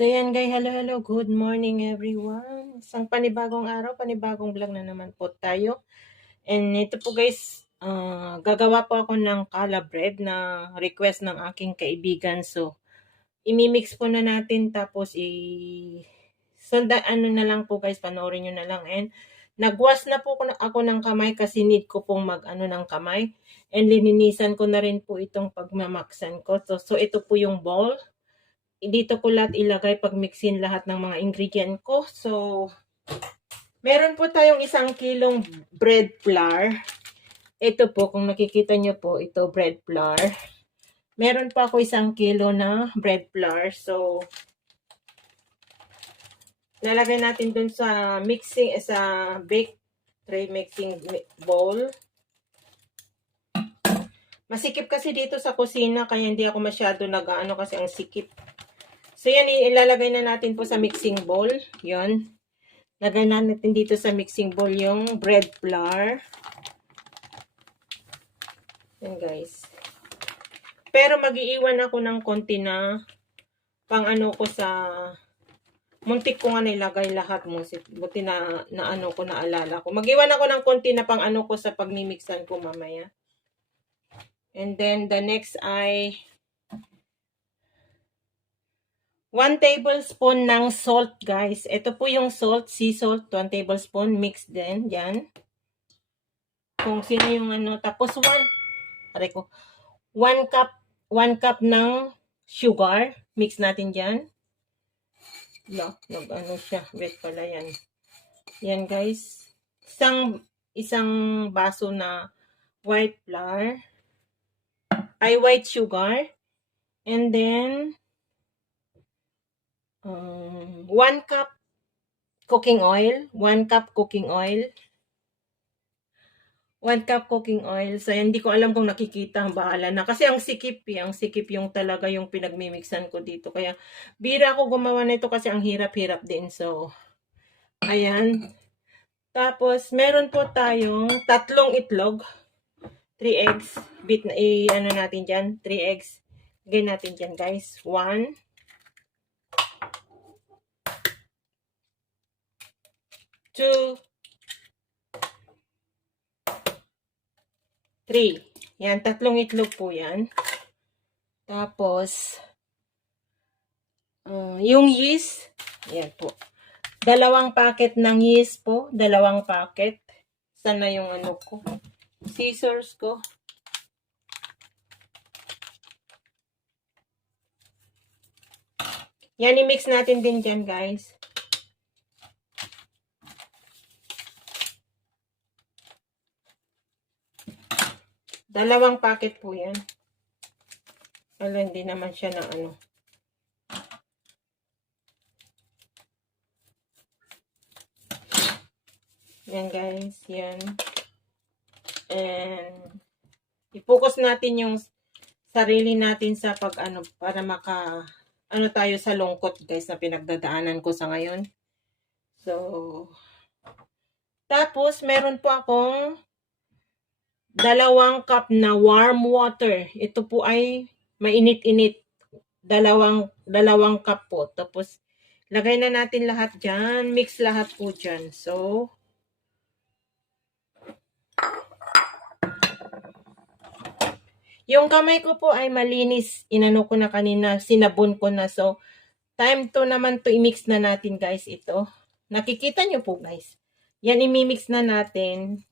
So yan guys, hello, good morning everyone. Isang panibagong araw, panibagong vlog na naman po tayo. And ito po guys, gagawa po ako ng challah bread na request ng aking kaibigan. So, imimix po na natin tapos ano na lang po guys, panoorin nyo na lang. And nagwas na po ako ng kamay kasi need ko pong mag-ano ng kamay. And lininisan ko na rin po itong pagmamaksan ko. So ito po yung bowl. Dito ko lahat ilagay pag mixin lahat ng mga ingredient ko. So, meron po tayong 1 kilong bread flour. Ito po, kung nakikita nyo po, ito bread flour. Meron pa ako 1 kilo na bread flour. So, lalagay natin dun sa mixing, sa bake tray mixing bowl. Masikip kasi dito sa kusina, kaya hindi ako masyado nag-ano kasi ang sikip. So, yan, ilalagay na natin po sa mixing bowl. Yun. Lagay na natin dito sa mixing bowl yung bread flour. Yan, guys. Pero mag-iiwan ako ng konti na pang ano ko sa... Muntik ko nga nilagay lahat mo. Buti na ano ko, naalala ko. Mag-iwan ako ng konti na pang ano ko sa pagmimixan ko mamaya. And then, the next ay... 1 tablespoon ng salt, guys. Ito po yung salt, sea salt, 1 tablespoon, mix din, yan. Kung sino yung ano, tapos 1 cup ng sugar, mix natin dyan. Nag-ano siya, wet pala yan. Yan, guys. Isang baso na white flour, white sugar, and then 1 cup cooking oil, 1 cup cooking oil. 1 cup cooking oil. So, hindi ko alam kung nakikita, bahala na. Kasi ang sikip yung talaga yung pinagmimixan ko dito. Kaya, bira ako gumawa nito kasi ang hirap-hirap din. So, ayan. Tapos, meron po tayong 3 itlog. 3 eggs. Ano natin dyan? 3 eggs. Lagay natin dyan, guys. 1. 2. 3. Yan, 3 itlog po yan. Tapos, yung yeast, yan po. 2 packet ng yeast po. 2 packet. Sana yung ano ko. Scissors ko. Yan, i-mix natin din dyan, guys. Dalawang packet po yan. Hindi naman siya na ano. Yan, guys. Yan. And, i-focus natin yung sarili natin sa pag-ano, para ano tayo sa lungkot, guys, na pinagdadaanan ko sa ngayon. So, tapos, meron po akong 2 cup na warm water. Ito po ay mainit-init. 2 cup po. Tapos, lagay na natin lahat dyan. Mix lahat po dyan. So, yung kamay ko po ay malinis. Inano ko na kanina. Sinabon ko na. So, time to naman to i-mix na natin, guys, ito. Nakikita nyo po, guys. Yan, i-mix na natin.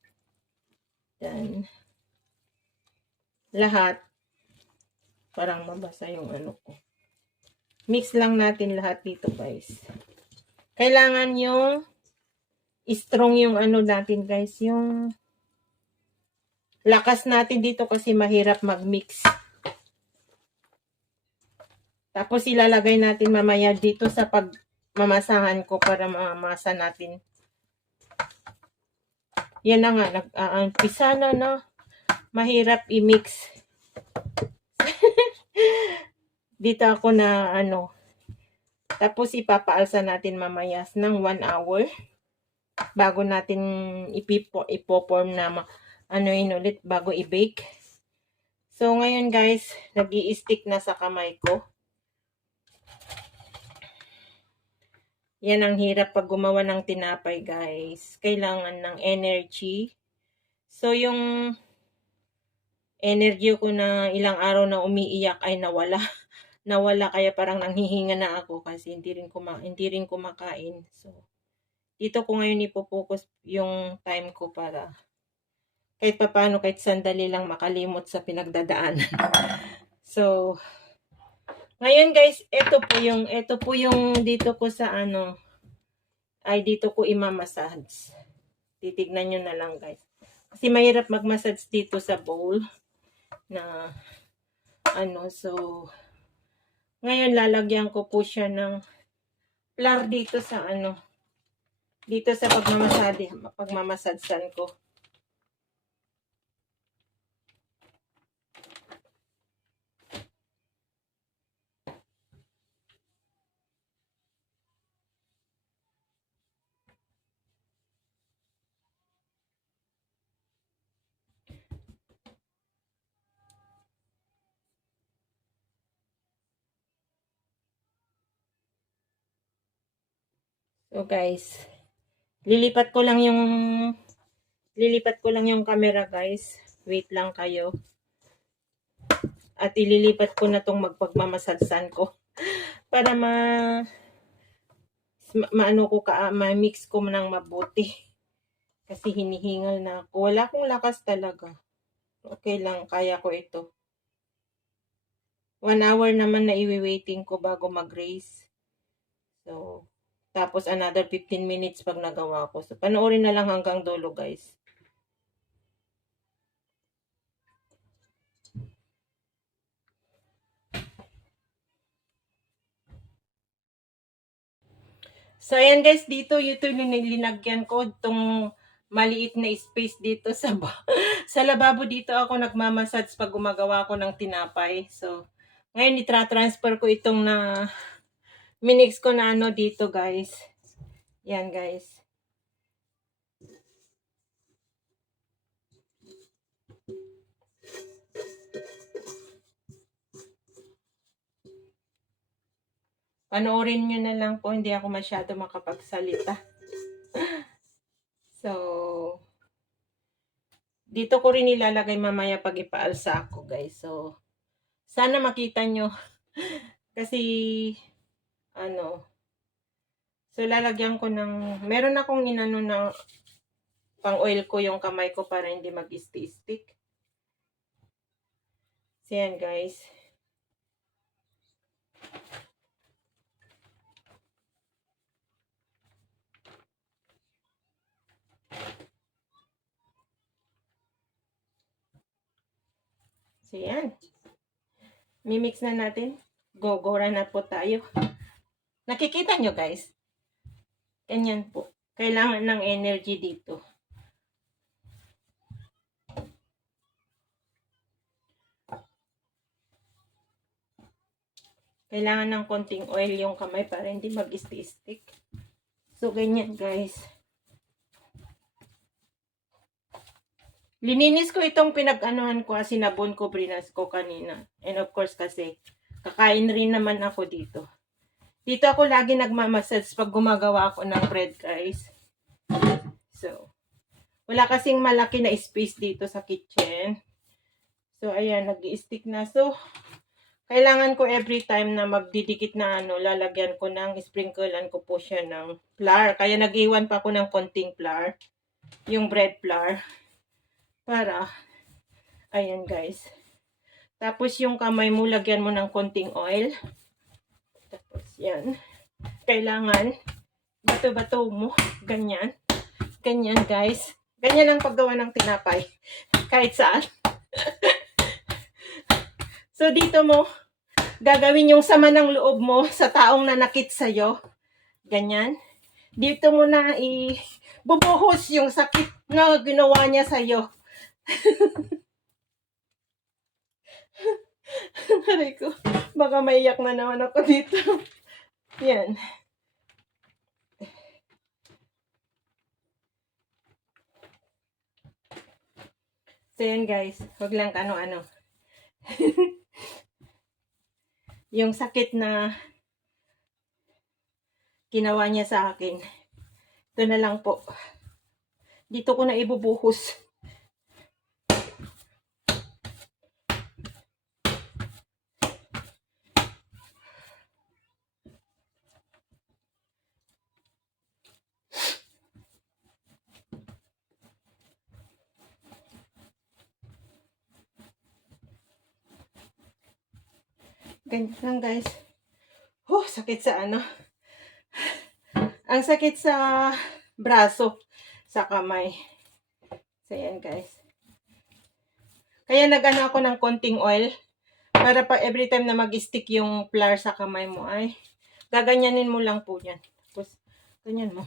Yan. Lahat. Parang mabasa yung ano ko. Mix lang natin lahat dito, guys. Kailangan yung strong yung ano natin, guys. Yung lakas natin dito kasi mahirap mag-mix. Tapos ilalagay natin mamaya dito sa pagmamasahan ko para mamasa natin. Yan na nga, nag-umpisa na. Mahirap i-mix. Dito ako na ano. Tapos ipapaalsa natin mamaya ng 1 hour. Bago natin ipoform na ano yun ulit bago i-bake. So ngayon, guys, nag-i-stick na sa kamay ko. Yan ang hirap pag gumawa ng tinapay, guys. Kailangan ng energy. So, yung energy ko na ilang araw na umiiyak ay nawala. Nawala, kaya parang nanghihinga na ako kasi hindi rin kumakain. So, dito ko ngayon ipo-focus yung time ko para kahit papaano, kahit sandali lang makalimot sa pinagdadaanan. So, ngayon guys, ito po yung dito ko sa ay dito ko imamassage. Titignan nyo na lang guys. Kasi mahirap mag-massage dito sa bowl na so ngayon lalagyan ko po siya ng flour dito sa dito sa pagmamasadsan ko. So guys, lilipat ko lang yung camera guys. Wait lang kayo. At ililipat ko na tong magpagmamasadsan ko para ma-mix ko nang mabuti. Kasi hinihingal na ako. Wala akong lakas talaga. Okay lang, kaya ko ito. 1 hour naman na i-waiting ko bago mag-raise. So, tapos another 15 minutes pag nagawa ko. So, panoorin na lang hanggang dulo, guys. So, ayan guys, dito yung linagyan ko itong maliit na space dito sa lababo. Dito ako nagmamassage pag gumagawa ako ng tinapay. So, ngayon itra-transfer ko itong minix ko na dito guys. Yan guys. Panoorin nyo na lang po, hindi ako masyado makapagsalita. So, dito ko rin ilalagay mamaya pag ipaalsa ako guys. So, sana makita nyo. Kasi, so lalagyan ko meron akong inano na pang oil ko yung kamay ko para hindi mag-stick. So, yan guys. So, yan. Mimix na natin. Gogora na po tayo. Nakikita nyo guys? Ganyan po. Kailangan ng energy dito. Kailangan ng konting oil yung kamay para hindi mag-stick. So, ganyan guys. Lininis ko itong pinag-anuhan ko, sinabon ko, brinas ko kanina. And of course kasi, kakain rin naman ako dito. Dito ako lagi nagmamassage pag gumagawa ako ng bread guys. So, wala kasing malaki na space dito sa kitchen. So, ayan, nag-i-stick na. So, kailangan ko every time na magdidikit na lalagyan ko sprinklean ko po siya ng flour. Kaya nag-iwan pa ako ng konting flour. Yung bread flour. Para, ayan guys. Tapos yung kamay mo, lagyan mo ng konting oil. Tapos yan. Kailangan, bato-bato mo. Ganyan. Ganyan guys. Ganyan ang paggawa ng tinapay. Kahit saan. So dito mo, gagawin yung sama ng loob mo sa taong nanakit sa'yo. Ganyan. Dito mo na bubuhos yung sakit na ginawa niya sa'yo. Aray ko, baka maiyak na naman ako dito. Yan. So yan guys, wag lang ano-ano. Yung sakit na ginawa niya sa akin. Ito na lang po. Dito ko na ibubuhos. Ganyan lang guys. Sakit sa ano. Ang sakit sa braso, sa kamay. So, yan guys. Kaya nag-ano ako ng konting oil para pa every time na mag-stick yung flour sa kamay mo ay gaganyanin mo lang po yan. Tapos, ganyan mo.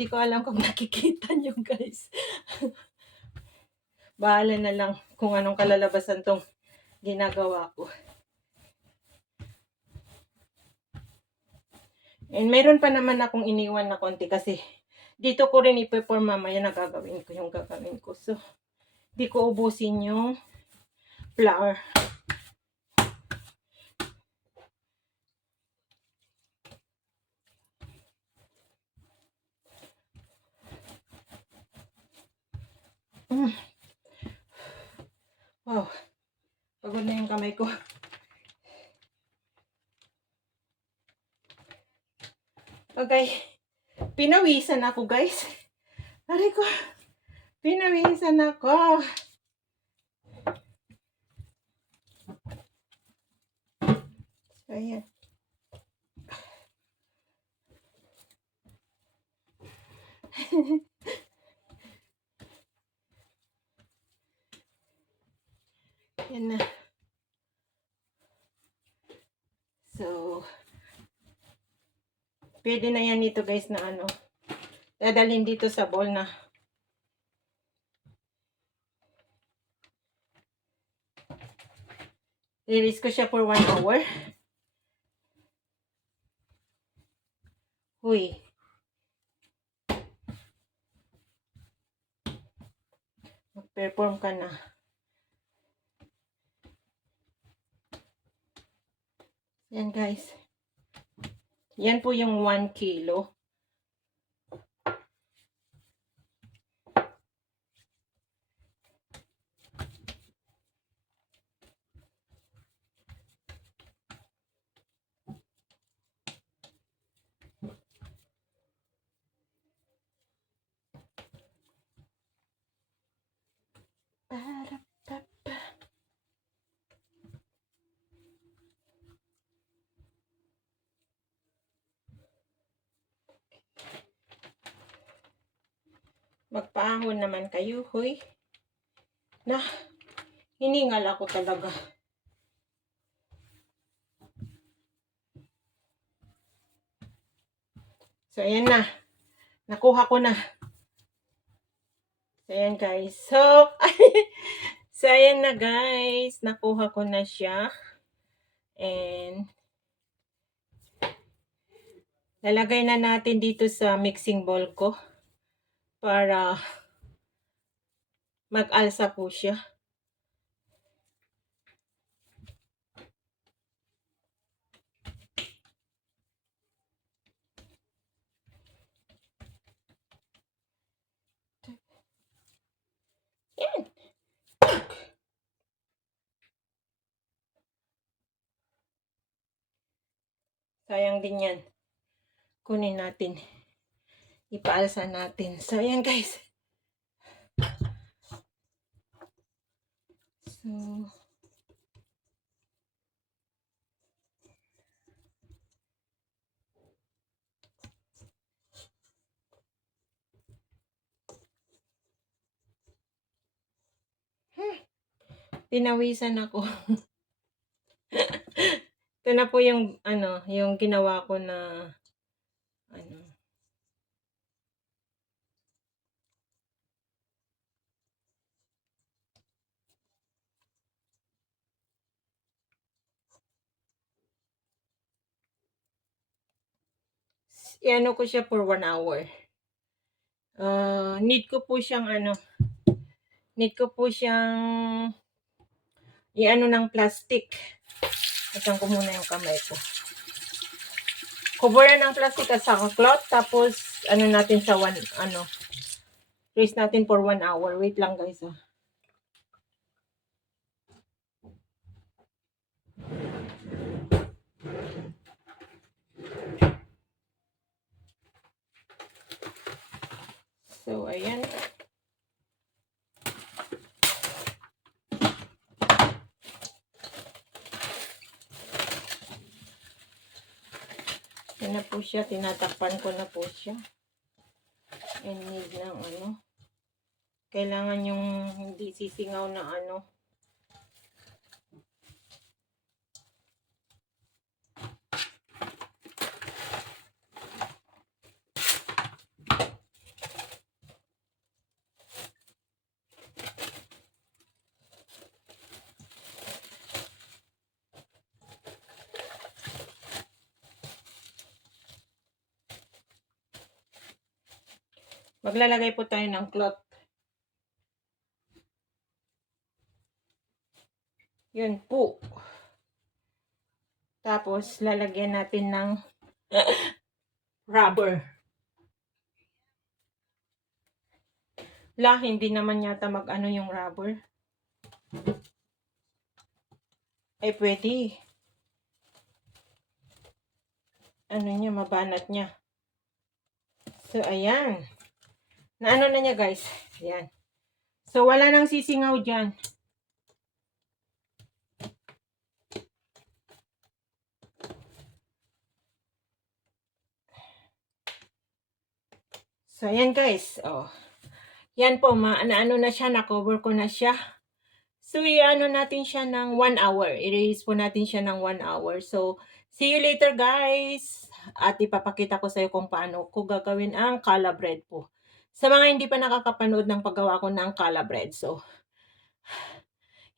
Di ko alam kung nakikita nyo guys. Bahala na lang kung anong kalalabasan tong ginagawa ko. And meron pa naman akong iniwan na konti kasi dito ko rin i-perform mamaya na gagawin ko yung gagawin ko. So, di ko ubusin yung flour. Wow. Pagod na yung kamay ko. Okay. Pinawisan ako guys. Aray ko. Pinawisan ako. Ayan. Yan na. So, pwede na yan dito guys na ano. Dadalhin dito sa bowl na. Release ko siya for 1 hour. Uy. Mag-perform ka na. Yan guys. Yan po yung 1 kilo. Magpaahon naman kayo, hoy. Na, hiningal ako talaga. So, ayan na. Nakuha ko na. So, ayan guys. So, ayan na guys. Nakuha ko na siya. And, lalagay na natin dito sa mixing bowl ko. Para mag-alsa po siya. Yan. Sayang din yan. Kunin natin. Ipaalsa natin. So, ayan guys. So, tinawisan ako. Ito na po yung ano, yung ginawa ko na ano. Iano ko siya for 1 hour. Need ko po siyang ano. Need ko po siyang iano ng plastic. Asan ko muna yung kamay ko. Coveran ng plastic at saka cloth. Tapos, ano natin sa place natin for 1 hour. Wait lang guys. So, ayan. Yan na po siya. Tinatakpan ko na po siya. And need ng kailangan yung hindi sisingaw na Maglalagay po tayo ng cloth. Yun po. Tapos, lalagyan natin ng rubber. Hindi naman yata mag-ano yung rubber. Ay, pwede. Mabanat niya. So, ayan. Na niya guys. Ayan. So, wala nang sisingaw dyan. So, ayan guys. Oh. Yan po, ano na siya, na-cover ko na siya. So, natin siya ng 1 hour. I-release po natin siya ng 1 hour. So, see you later guys. At ipapakita ko sa iyo kung paano ko gagawin ang challah bread po. Sa mga hindi pa nakakapanood ng paggawa ko ng challah bread. So,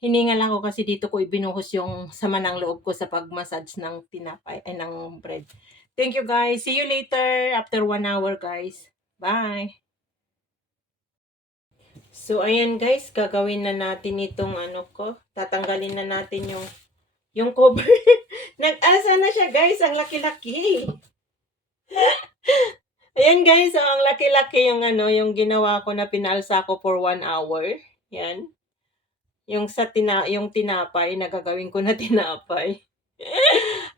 hiningal ako kasi dito ko ibinuhos yung sama ng loob ko sa pag-massage ng tinapay, ng bread. Thank you guys. See you later after 1 hour guys. Bye! So, ayan guys, gagawin na natin itong tatanggalin na natin yung cover. Nag-asa na siya guys, ang laki-laki. Ayan guys, so ang laki-laki yung ginawa ko na pinalsa ko for 1 hour. Yan. Yung yung tinapay, nagagawin ko na tinapay.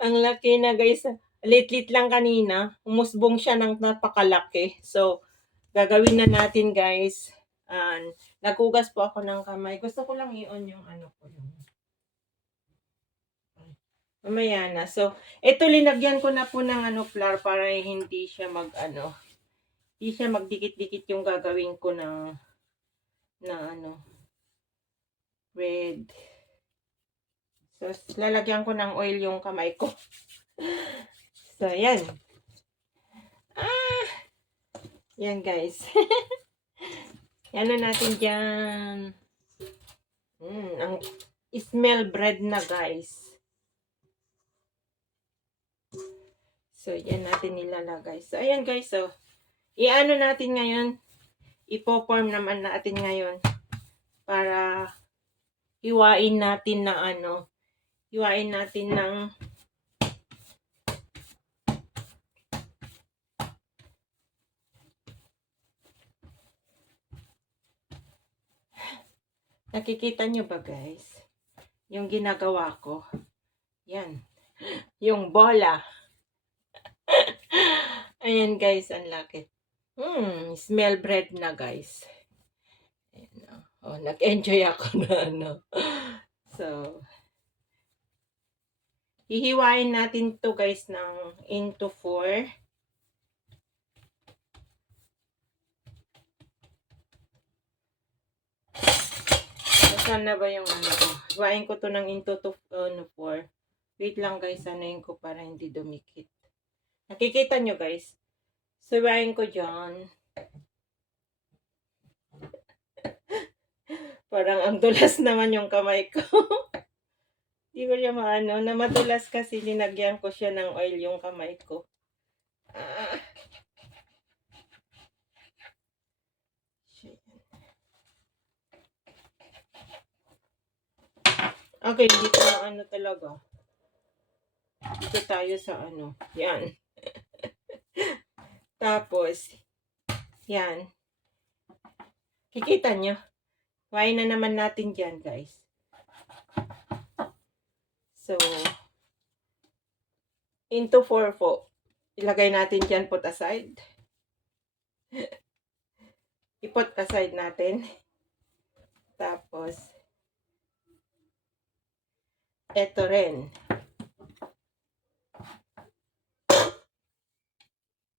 Ang laki na guys. Lit-lit lang kanina. Umusbong siya ng napakalaki. So, gagawin na natin guys. Naghugas po ako ng kamay. Gusto ko lang i-on yung ko. Mamaya na. So, ito linagyan ko na po ng flour para hindi siya hindi siya magdikit-dikit yung gagawin ko na bread. So, lalagyan ko ng oil yung kamay ko. So, yan. Yan guys. Yan na natin dyan. Ang smell bread na guys. So, yan natin nilalagay. So, ayan guys. So, natin ngayon. Ipo-form naman natin ngayon. Para hiwain natin na hiwain natin ng nakikita nyo ba guys? Yung ginagawa ko. Yan. Yung bola. Ayan guys, ang laki. Smell bread na guys. Ayan, nag-enjoy ako na So, hihiwain natin to guys into 4. Saan na ba yung ko? Hiwain ko to ng into 4. Wait lang guys, sanayin ko para hindi dumikit. Nakikita nyo guys? So, hiwain ko dyan. Parang ang dulas naman yung kamay ko. Hindi ko siya na madulas kasi linagyan ko siya ng oil yung kamay ko. Okay, dito na talaga. Dito tayo sa yan. Tapos, yan. Kikita nyo. Kuhain na naman natin dyan, guys. So, into 4 po. Ilagay natin dyan, put aside. I-put aside natin. Tapos, eto rin.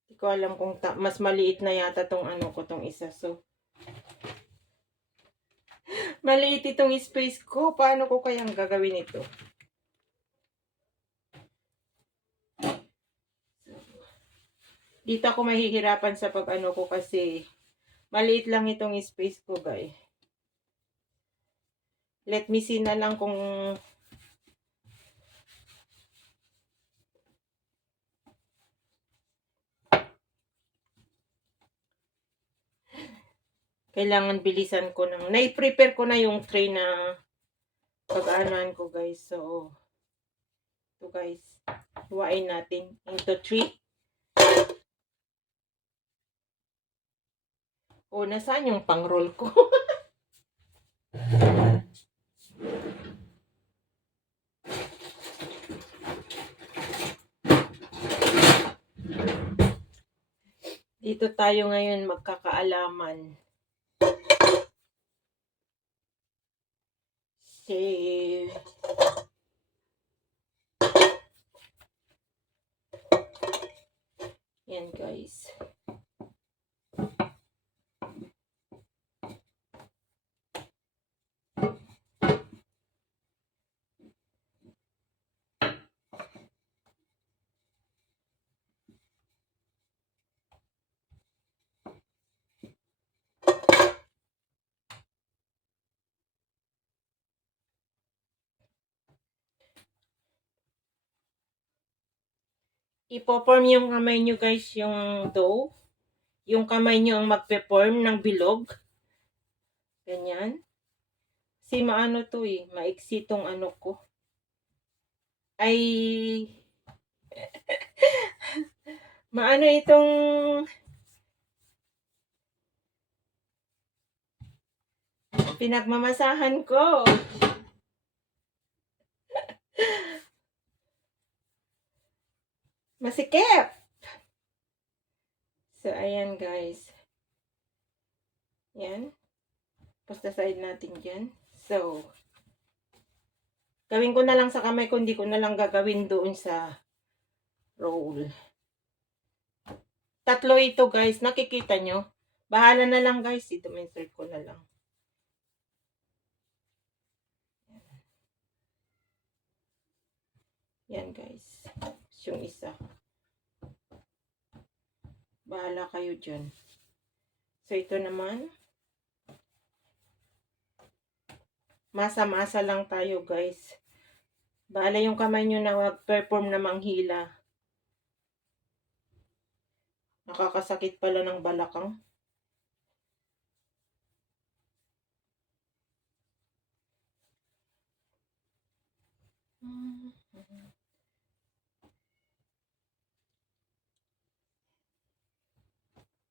Hindi ko alam kung mas maliit na yata tong ano ko, tong isa. So, maliit itong space ko. Paano ko kayang gagawin ito? Dito ako mahihirapan sa pag-ano ko kasi maliit lang itong space ko, guys. Let me see na lang kung kailangan bilisan ko ng nai-prepare ko na yung tray na pag-anuan ko, guys. So, ito guys, huwain natin into 3. O, nasaan yung pang-roll ko? Dito tayo ngayon magkakaalaman. Save. Yan guys. Ipo-form yung kamay nyo guys, yung dough. Yung kamay nyo ang magpe-form ng bilog. Ganyan. Kasi maano to eh, maiksi tong ano ko. Ay, maano itong pinagmamasahan ko. Masikip. So, ayan guys. Yan. Post aside natin dyan. So, gawin ko na lang sa kamay ko, hindi ko na lang gagawin doon sa roll. Tatlo ito guys, nakikita nyo? Bahala na lang guys, ito insert ko na lang. Yan guys, yung isa. Bahala kayo dyan. So, ito naman. Masa-masa lang tayo guys. Bahala yung kamay nyo na mag-perform na manghila. Nakakasakit pala ng balakang.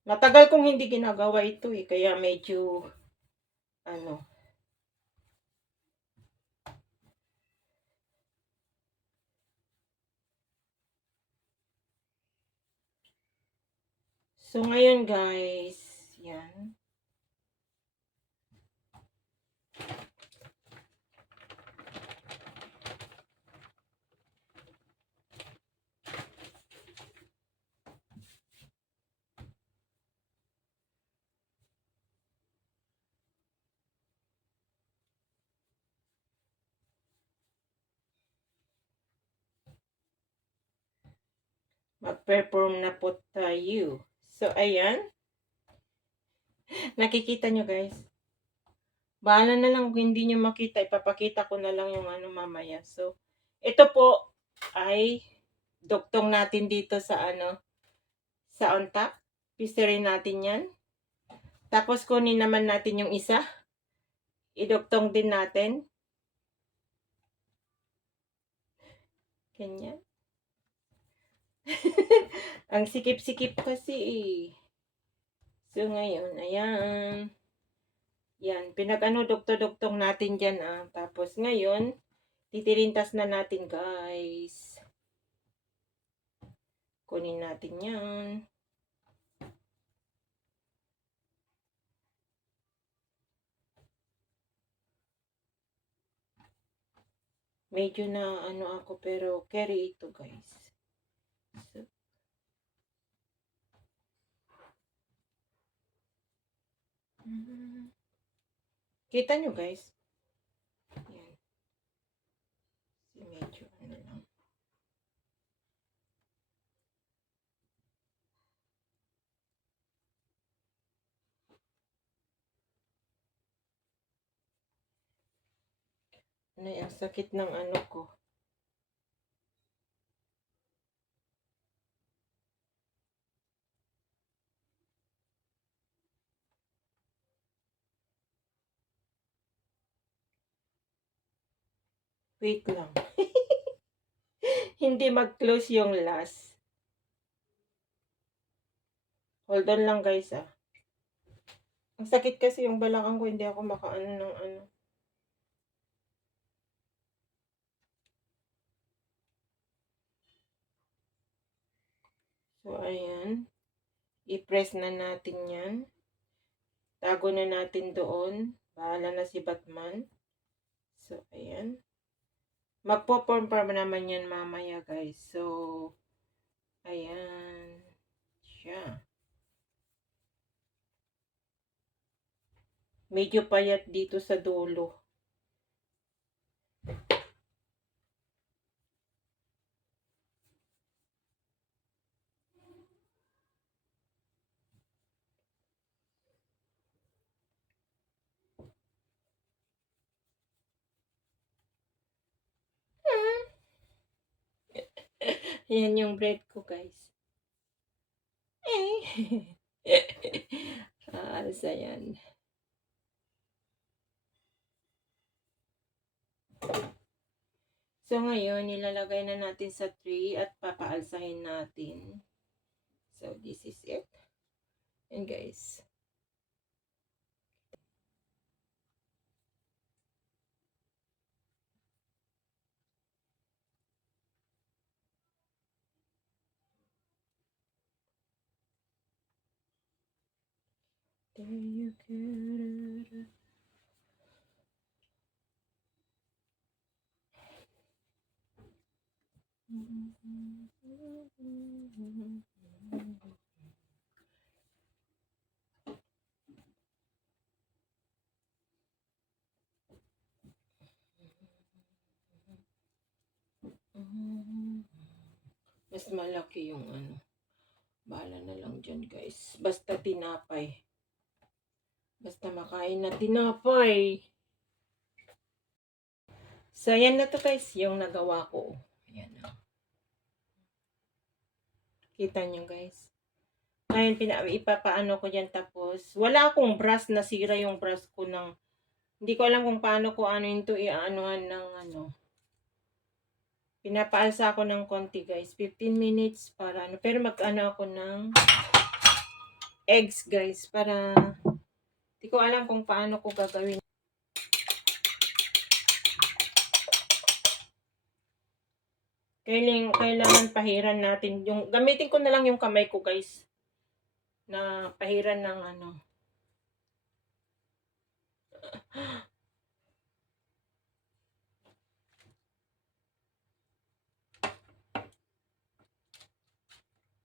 Matagal kong hindi ginagawa ito eh, kaya medyo ano. So ngayon guys, yan. Mag-perform na po tayo. So, ayan. Nakikita nyo guys. Bahala na lang kung hindi nyo makita. Ipapakita ko na lang yung ano mamaya. So, ito po ay duktong natin dito sa ano, sa on top. Pisterin natin yan. Tapos kunin naman natin yung isa. Iduktong din natin. Ganyan. Ang sikip-sikip kasi eh. So ngayon, ayan. Yan, duktong natin dyan ah. Tapos ngayon, titirintas na natin guys. Kunin natin yan. Medyo na ano ako pero carry ito guys. So, kita nyo guys. Yan. Medyo ano lang. Ano ang sakit ng ano ko. Wait lang. Hindi mag-close yung last. Hold on lang guys ah. Ang sakit kasi yung balakang ko, hindi ako makaano ng ano. So ayan. I-press na natin yan. Tago na natin doon. Bahala na si Batman. So ayan. Magpo-form pa naman yan mamaya guys. So ayan. Siya. Medyo payat dito sa dulo. Yan yung bread ko guys. Aalsa yan. So ngayon, nilalagay na natin sa tray at papaalsahin natin. So this is it. And guys. There you go. Mas malaki yung ano. Bahala na lang dyan guys. Basta tinapay. Basta makain na tinapay. So ayan na to guys. Yung nagawa ko. Ayan na. Kita nyo guys. Ngayon ipapaano ko dyan. Tapos wala akong brush. Nasira yung brush ko ng. Hindi ko alam kung paano ko ano ito iaanohan ng ano. Pinapaalsa ako ng konti guys. 15 minutes para ano. Pero mag-ano ako ng eggs guys. Para hindi ko alam kung paano ko gagawin. Kailangan pahiran natin. Gamitin ko na lang yung kamay ko guys. Na pahiran ng ano.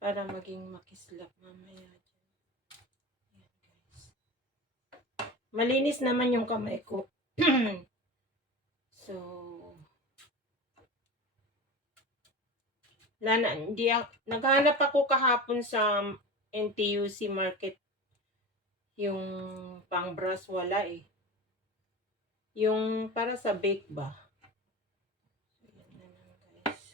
Para maging makislap mamaya. Ayan, guys. Malinis naman yung kamay ko. So, naghanap ako kahapon sa NTUC market. Yung pang brush wala eh. Yung para sa bake ba. Ayan na lang guys.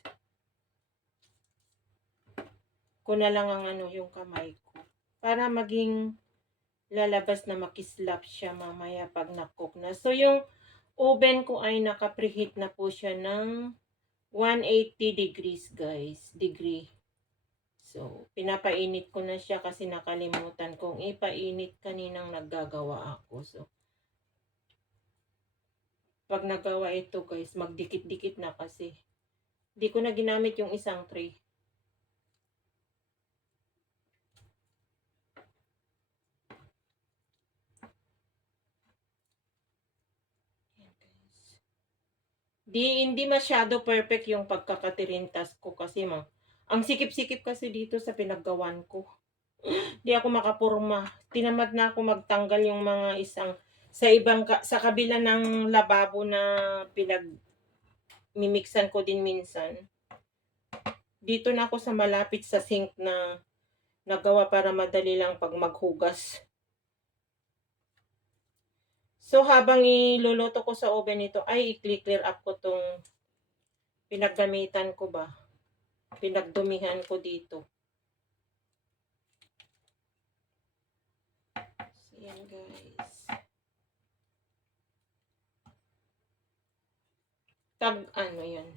Ko na lang ang ano yung kamay ko. Para maging lalabas na makislap siya mamaya pag na-cook na. So, yung oven ko ay naka-preheat na po siya ng 180 degrees, guys. Degree. So, pinapainit ko na siya kasi nakalimutan kong ipainit kaninang naggagawa ako. So, pag nagawa ito guys, magdikit-dikit na kasi. Di ko na ginamit yung isang tray. Hindi masyado perfect yung pagkakatirintas ko kasi ang sikip-sikip kasi dito sa pinaggawan ko. Di ako makapurma. Tinamad na ako magtanggal yung mga sa kabila ng lababo na mimiksan ko din minsan. Dito na ako sa malapit sa sink na nagawa para madali lang pag maghugas. So, habang iluluto ko sa oven ito, ay i-clear up ko tong pinaggamitan ko ba. Pinagdumihan ko dito. So, yan guys. Ano yan.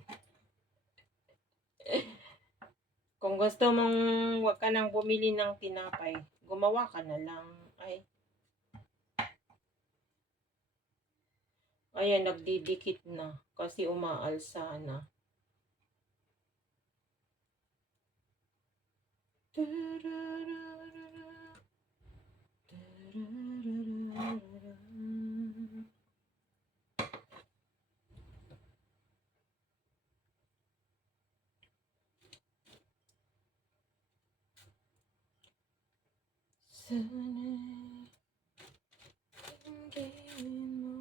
Kung gusto mong wag ka nang bumili ng tinapay, gumawa ka na lang. Ayan, nagdidikit na kasi umaalsa na. Sana'y tingin mo.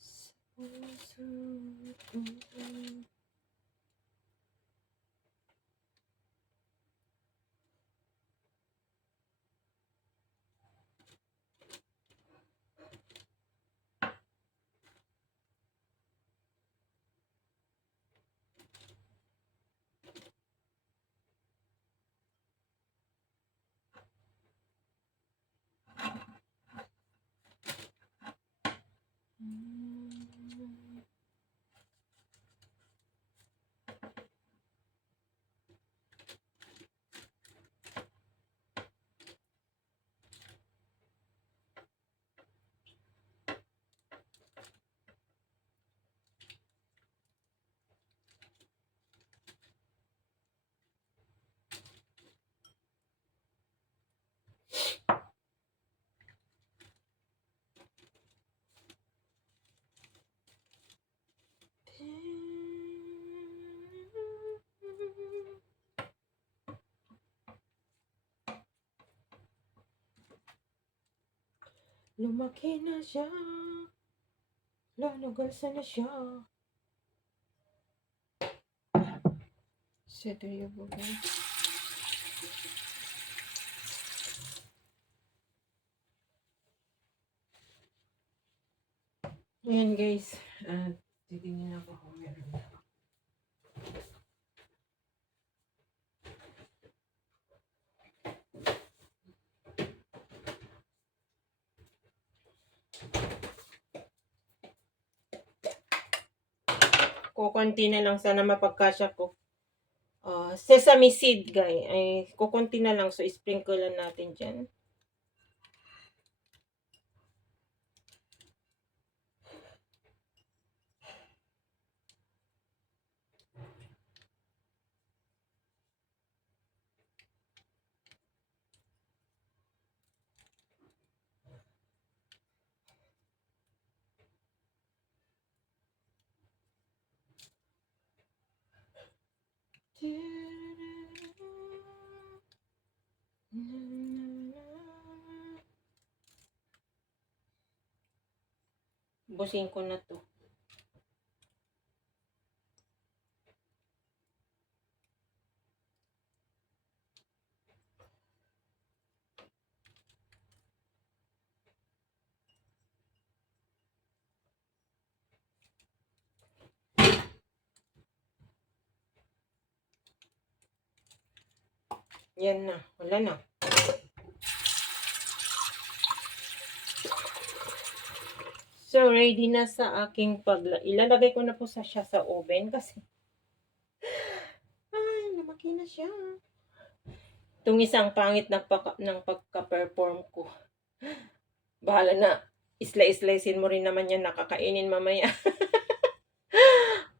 Sa puso ko. Lumaki na siya, lanugalsa na siya. Seryo ba ba? Ayan guys, titingnan ako kung meron na. Kukunti na lang, sana mapagkasya ko. Sesame seed guys, ay kukunti na lang, so sprinkle lang natin dyan. Busin ko na to. Yan na, wala na. So, So, ready na sa aking ilalagay ko na po siya sa oven kasi ay, lumaki na siya. Itong isang pangit ng pagka-perform ko. Bahala na. Isla-islaisin mo rin naman yan, nakakainin mamaya.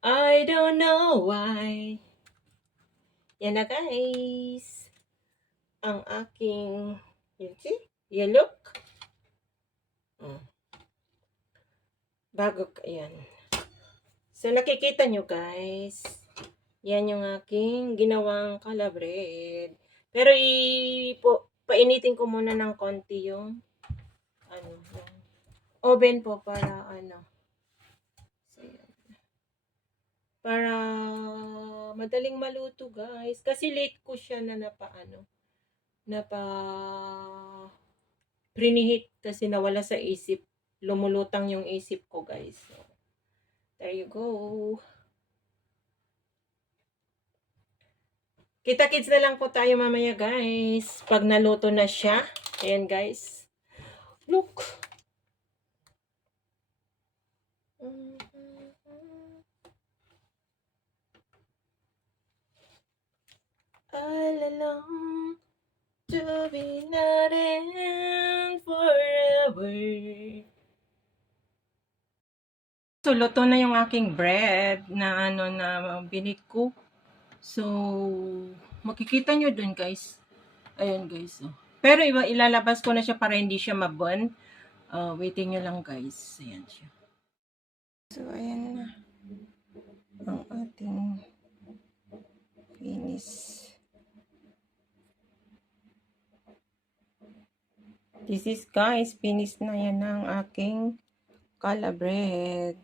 I don't know why. Yan na guys. Ang aking, you look. Bago, ayan. So, nakikita nyo guys. Yan yung aking ginawang calabread. Pero painitin ko muna ng konti yung yung oven po para So, yan. Para madaling maluto guys. Kasi late ko siya na preheat kasi nawala sa isip. Lumulutang yung isip ko guys. So, there you go. Kita-kits na lang po tayo mamaya guys. Pag naluto na siya. Ayan guys. Look. All along to be natin forever. So, luto na yung aking bread na na binik ko. So, makikita nyo dun guys. Ayan guys. Pero ilalabas ko na siya para hindi siya maburn. Waiting nyo lang guys. Ayan siya. So, ayan na. Ang ating finish. This is guys, finish na yan ang aking calabread.